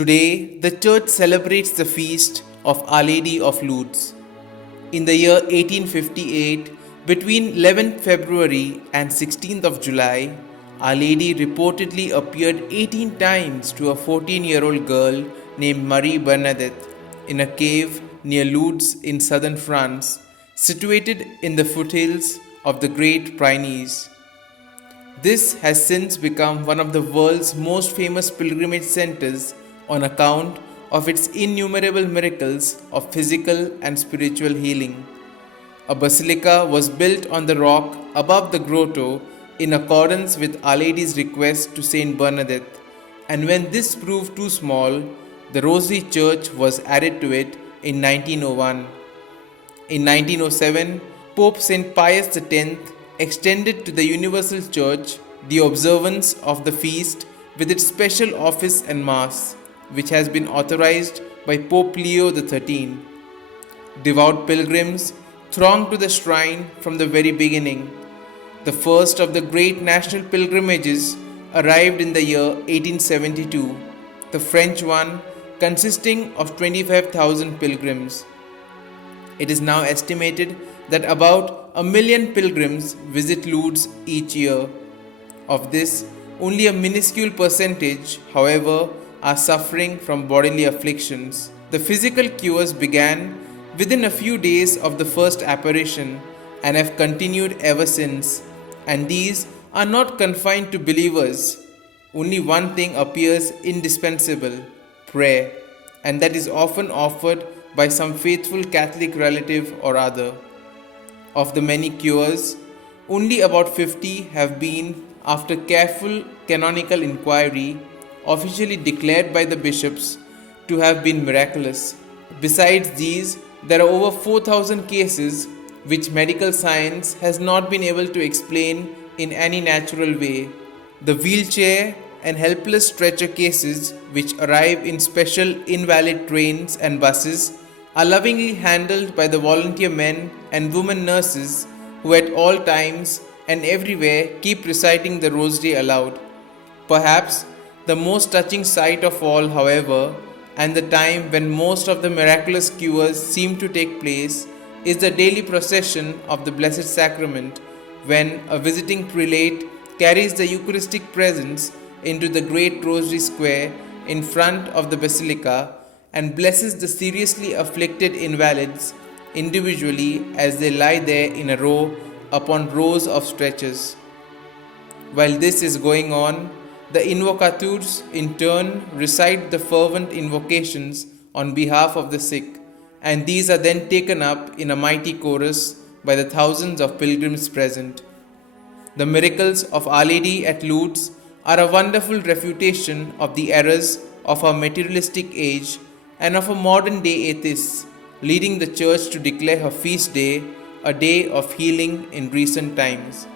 Today, the church celebrates the feast of Our Lady of Lourdes. In the year 1858, between 11th February and 16th of July, Our Lady reportedly appeared 18 times to a 14-year-old girl named Marie Bernadette in a cave near Lourdes in southern France, situated in the foothills of the Great Pyrenees. This has since become one of the world's most famous pilgrimage centers on account of its innumerable miracles of physical and spiritual healing. A basilica was built on the rock above the grotto in accordance with Our Lady's request to Saint Bernadette, and when this proved too small, the Rosary Church was added to it in 1901. In 1907, Pope St. Pius X extended to the Universal Church the observance of the feast with its special office and Mass, which has been authorized by Pope Leo XIII. Devout pilgrims thronged to the shrine from the very beginning. The first of the great national pilgrimages arrived in the year 1872, the French one consisting of 25,000 pilgrims. It is now estimated that about 1 million pilgrims visit Lourdes each year. Of this, only a minuscule percentage, however, are suffering from bodily afflictions. The physical cures began within a few days of the first apparition and have continued ever since, and these are not confined to believers. Only one thing appears indispensable: prayer, and that is often offered by some faithful Catholic relative or other. Of the many cures, only about 50 have been, after careful canonical inquiry, officially declared by the bishops to have been miraculous. Besides these, there are over 4,000 cases which medical science has not been able to explain in any natural way. The wheelchair and helpless stretcher cases, which arrive in special invalid trains and buses, are lovingly handled by the volunteer men and women nurses who at all times and everywhere keep reciting the Rosary aloud. Perhaps the most touching sight of all, however, and the time when most of the miraculous cures seem to take place, is the daily procession of the Blessed Sacrament, when a visiting prelate carries the Eucharistic presence into the great Rosary Square in front of the Basilica and blesses the seriously afflicted invalids individually as they lie there in a row upon rows of stretchers. While this is going on, the invocators in turn recite the fervent invocations on behalf of the sick, and these are then taken up in a mighty chorus by the thousands of pilgrims present. The miracles of Our Lady at Lourdes are a wonderful refutation of the errors of our materialistic age and of a modern day atheists, leading the Church to declare her feast day a day of healing in recent times.